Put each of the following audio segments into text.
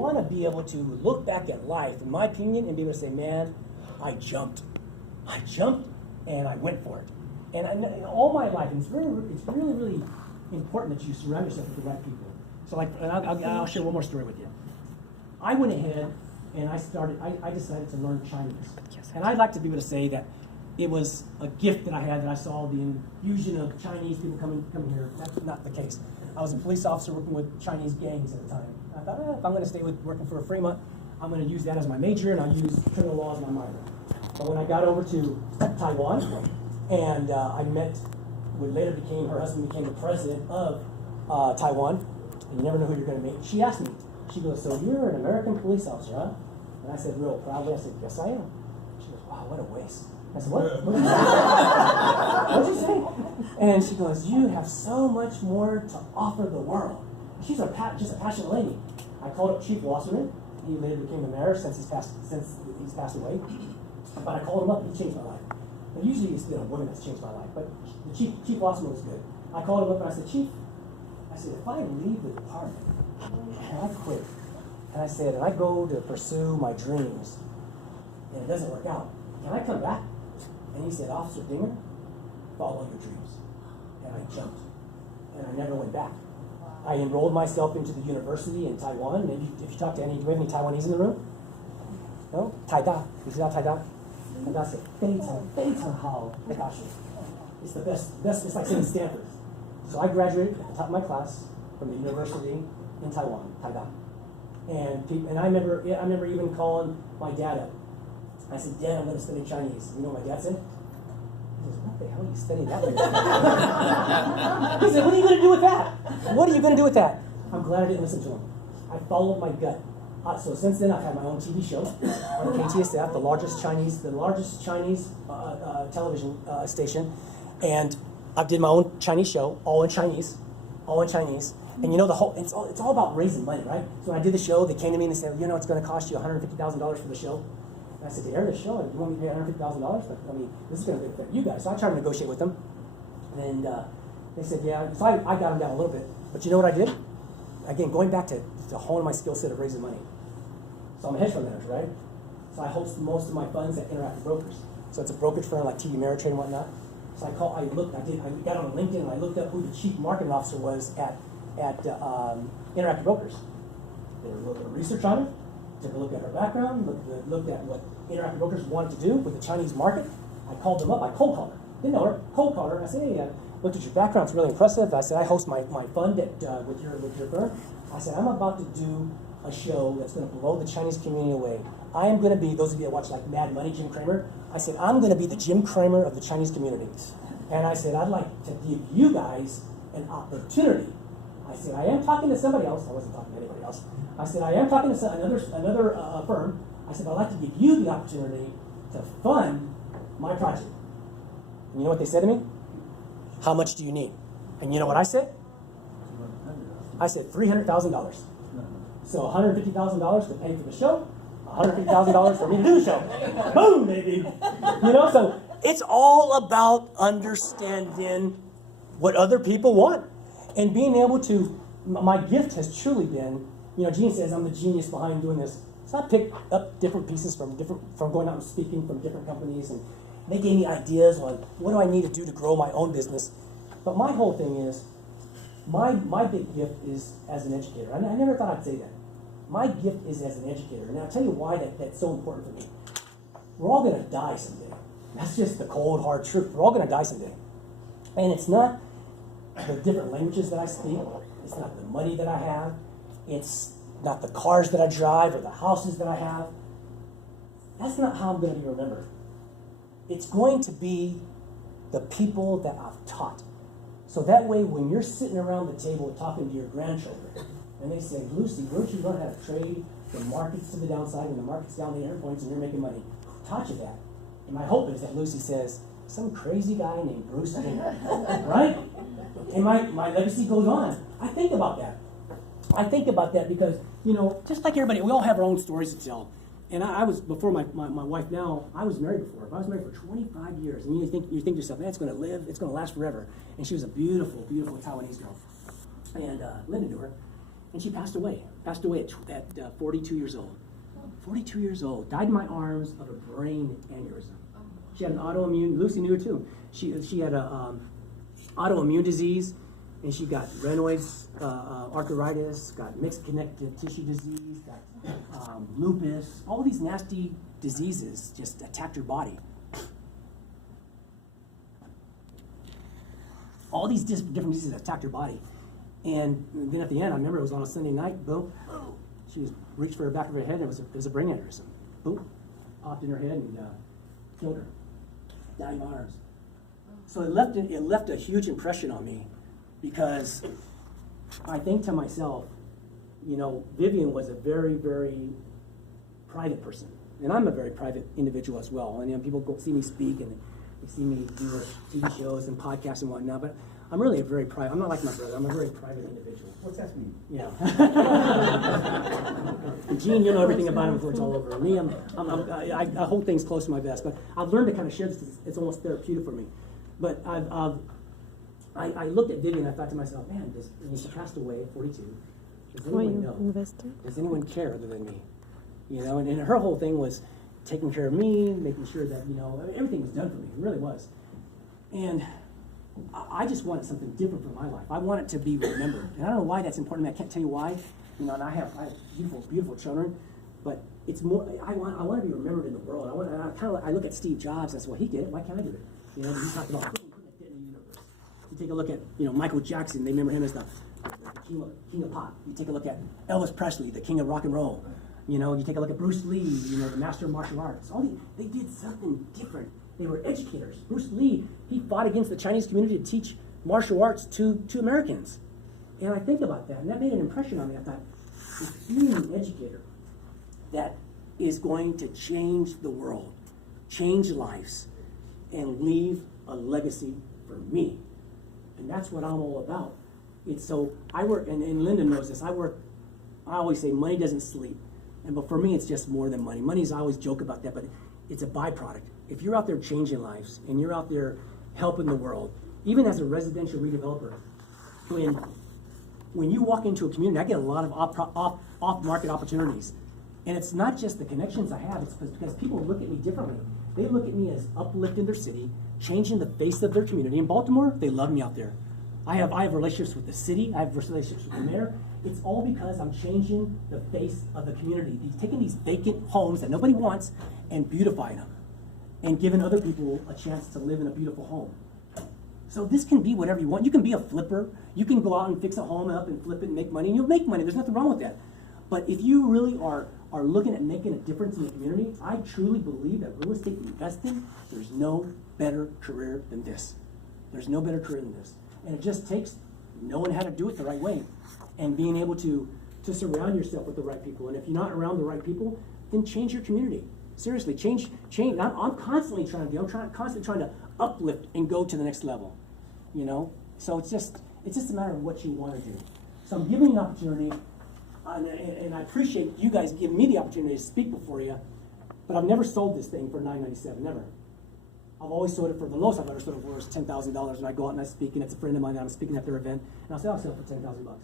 want to be able to look back at life, in my opinion, and be able to say, man, I jumped, and I went for it. And all my life, and it's really, really important that you surround yourself with the right people. So, like, and I'll share one more story with you. I went ahead and I decided to learn Chinese. And I'd like to be able to say that it was a gift that I had, that I saw the infusion of Chinese people coming here. That's not the case. I was a police officer working with Chinese gangs at the time. I thought, if I'm going to stay working for a Fremont, I'm going to use that as my major, and I'll use criminal law as my minor. But when I got over to Taiwan, and I met what later her husband became the president of Taiwan, and you never know who you're going to meet. She asked me, she goes, so you're an American police officer, huh? And I said real proudly, I said, yes, I am. She goes, wow, what a waste. I said, what? What did you say? What did you say? And she goes, you have so much more to offer the world. She's just a passionate lady. I called up Chief Wasserman. He later became the mayor since he's passed away. But I called him up, and he changed my life. And usually it's been a woman that's changed my life, but the Chief Wasserman was good. I called him up and I said, Chief, if I leave the department and I quit, and I said, and I go to pursue my dreams, and it doesn't work out, can I come back? And he said, Officer Dinger, follow your dreams. And I jumped, and I never went back. I enrolled myself into the university in Taiwan. And if you talk to do we have any Taiwanese in the room? No? Taida. You see how Taida? And that's it. 非常好的大学. It's the best. It's like saying Stanford. So I graduated at the top of my class from the university in Taiwan, Taida. And I remember even calling my dad up. I said, Dad, I'm going to study Chinese. You know what my dad said? He goes, what the hell are you studying that way? He said, what are you going to do with that? What are you going to do with that? I'm glad I didn't listen to him. I followed my gut. So since then, I've had my own TV show on KTSF, the largest Chinese television station, and I did my own Chinese show, all in Chinese. And you know it's all about raising money, right? So when I did the show, they came to me and they said, it's going to cost you $150,000 for the show. And I said, to air the show, you want me to pay $150,000? But I mean, this is going to affect you guys. So I tried to negotiate with them, and they said, yeah. So I got them down a little bit. But you know what I did? Again, going back to hone my skill set of raising money. So I'm a hedge fund manager, right? So I host most of my funds at Interactive Brokers. So it's a brokerage firm like TD Ameritrade and whatnot. So I got on LinkedIn and I looked up who the chief marketing officer was at Interactive Brokers. Did a little bit of research on her, took a look at her background, looked at what Interactive Brokers wanted to do with the Chinese market. I called them up, I cold called her. Didn't know her, cold called her. I said, hey, looked at your background, it's really impressive. I said, I host my fund with your firm. I said, I'm about to do a show that's going to blow the Chinese community away. I am going to be, those of you that watch like Mad Money, Jim Cramer, I said, I'm going to be the Jim Cramer of the Chinese community. And I said, I'd like to give you guys an opportunity. I said, I am talking to somebody else. I wasn't talking to anybody else. I said, I am talking to another firm. I said, I'd like to give you the opportunity to fund my project. And you know what they said to me? How much do you need? And you know what I said? I said $300,000. So $150,000 to pay for the show, $150,000 for me to do the show. Boom, baby. So it's all about understanding what other people want and being able to, my gift has truly been, Gene says I'm the genius behind doing this. So I picked up different pieces from going out and speaking from different companies, and they gave me ideas on what do I need to do to grow my own business. But my whole thing is, my big gift is as an educator. I never thought I'd say that. My gift is as an educator. And I'll tell you why that's so important for me. We're all going to die someday. That's just the cold, hard truth. We're all going to die someday. And it's not the different languages that I speak. It's not the money that I have. It's not the cars that I drive or the houses that I have. That's not how I'm going to be remembered. It's going to be the people that I've taught. So that way, when you're sitting around the table talking to your grandchildren, and they say, Lucy, where'd you learn how to trade the markets to the downside and the markets down the 800 points and you're making money? Who taught you that? And my hope is that Lucy says, some crazy guy named Bruce Dinger, right? And my legacy goes on. I think about that because, just like everybody, we all have our own stories to tell. And I was, before my wife now, I was married before. I was married for 25 years. And you think to yourself, man, it's going to last forever. And she was a beautiful, beautiful Taiwanese girl. And Linda knew her. And she passed away at 42 years old. 42 years old, died in my arms of a brain aneurysm. She had an autoimmune, Lucy knew her too. She had a autoimmune disease, and she got Raynaud's arthritis, got mixed connective tissue disease, got lupus. All these nasty diseases just attacked her body. All these different diseases attacked her body. And then at the end, I remember it was on a Sunday night, boom, she reached for the back of her head, and it was a brain aneurysm. Boom, popped in her head and killed her. Died in my arms. So it left a huge impression on me, because I think to myself, you know, Vivian was a very, very private person. And I'm a very private individual as well. And you know, people go see me speak, and they see me do TV shows and podcasts and whatnot, but I'm really a very private, I'm not like my brother, I'm a very private individual. What's that mean? Yeah. Gene, you know everything about him before it's all over. Me, I hold things close to my vest, but I've learned to kind of share this. It's almost therapeutic for me. But I looked at Vivian and I thought to myself, man, when she passed away at 42, does anyone know? Does anyone care other than me? You know, and her whole thing was taking care of me, making sure that, you know, everything was done for me. It really was. And I just wanted something different for my life. I want it to be remembered. And I don't know why that's important to me. I can't tell you why. You know, and I have beautiful, beautiful children, but it's more, I want to be remembered in the world. I look at Steve Jobs and I say, well, he did it. Why can't I do it? You know, he talked about putting it in the universe. You take a look at, you know, Michael Jackson. They remember him as the king of pop. You take a look at Elvis Presley, the king of rock and roll. You know, you take a look at Bruce Lee, you know, the master of martial arts. They did something different. They were educators. Bruce Lee, he fought against the Chinese community to teach martial arts to Americans. And I think about that, and that made an impression on me. I thought, if being an educator that is going to change the world, change lives, and leave a legacy for me. And that's what I'm all about. So I work, and Linda knows this, I always say money doesn't sleep. But for me, it's just more than money. Money is, I always joke about that, but it's a byproduct. If you're out there changing lives, and you're out there helping the world, even as a residential redeveloper, when you walk into a community, I get a lot of off-market opportunities. And it's not just the connections I have, it's because people look at me differently. They look at me as uplifting their city, changing the face of their community. In Baltimore, they love me out there. I have relationships with the city, I have relationships with the mayor. It's all because I'm changing the face of the community. Taking these vacant homes that nobody wants and beautifying them, and giving other people a chance to live in a beautiful home. So this can be whatever you want. You can be a flipper. You can go out and fix a home up and flip it and make money, and you'll make money. There's nothing wrong with that. But if you really are looking at making a difference in the community, I truly believe that real estate investing, there's no better career than this. There's no better career than this. And it just takes knowing how to do it the right way and being able to surround yourself with the right people. And if you're not around the right people, then change your community. Seriously, change. I'm constantly trying to do. I'm constantly trying to uplift and go to the next level. You know, so it's just a matter of what you want to do. So I'm giving you an opportunity, and I appreciate you guys giving me the opportunity to speak before you. But I've never sold this thing for $997. Never. I've always sold it for the lowest I've ever sold it for is $10,000, and I go out and I speak, and it's a friend of mine that I'm speaking at their event, and I'll say I'll sell it for $10,000.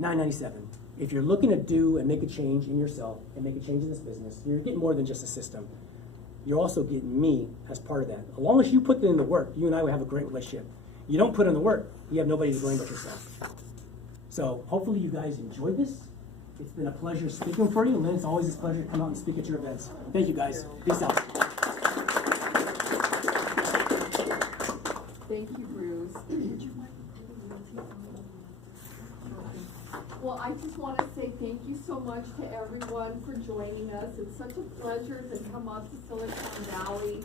$997. If you're looking to do and make a change in yourself and make a change in this business, you're getting more than just a system. You're also getting me as part of that. As long as you put in the work, you and I will have a great relationship. You don't put in the work, you have nobody to blame but yourself. So hopefully you guys enjoyed this. It's been a pleasure speaking for you, and then it's always a pleasure to come out and speak at your events. Thank you guys. Peace out. Thank you, Bruce. Well, I just want to say thank you so much to everyone for joining us. It's such a pleasure to come up to Silicon Valley.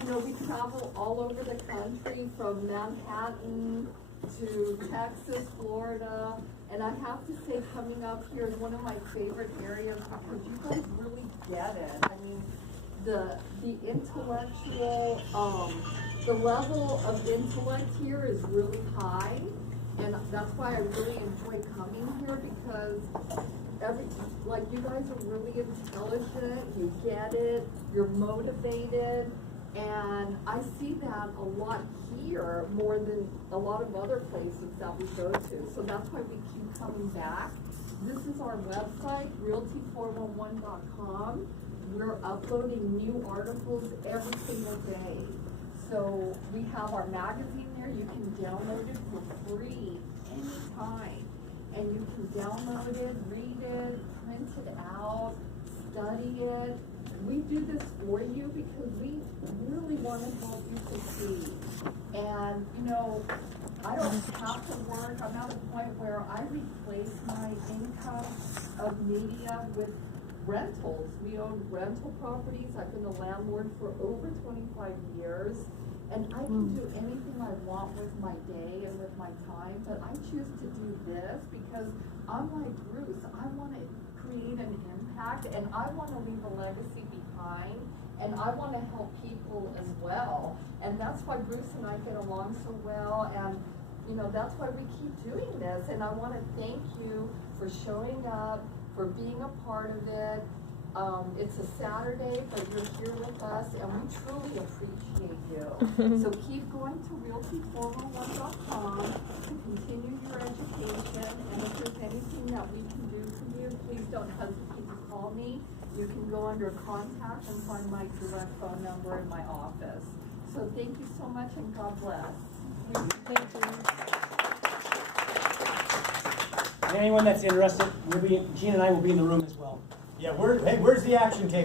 You know, we travel all over the country from Manhattan to Texas, Florida, and I have to say coming up here is one of my favorite areas because you guys really get it. I mean, the intellectual, the level of intellect here is really high, and that's why I really enjoy coming here because you guys are really intelligent, you get it, you're motivated, And I see that a lot here more than a lot of other places that we go to. So that's why we keep coming back. This is our website, realty411.com. We're uploading new articles every single day. So we have our magazine there. You can download it for free anytime. And you can download it, read it, print it out, study it. We do this for you because we really want to help you succeed. And, you know, I don't have to work. I'm at a point where I replace my income of media with rentals. We own rental properties. I've been a landlord for over 25 years. And I can do anything I want with my day and with my time, but I choose to do this because I'm like Bruce. I want to create an impact, and I want to leave a legacy behind, and I want to help people as well. And that's why Bruce and I get along so well, and you know, that's why we keep doing this. And I want to thank you for showing up, for being a part of it. It's a Saturday, but you're here with us, and we truly appreciate you. So keep going to realty411.com to continue your education, and if there's anything that we can do for you, please don't hesitate to call me. You can go under contact and find my direct phone number in my office. So thank you so much, and God bless. Thank you. And anyone that's interested, Gene and I will be in the room as well. Yeah, where's the action tape?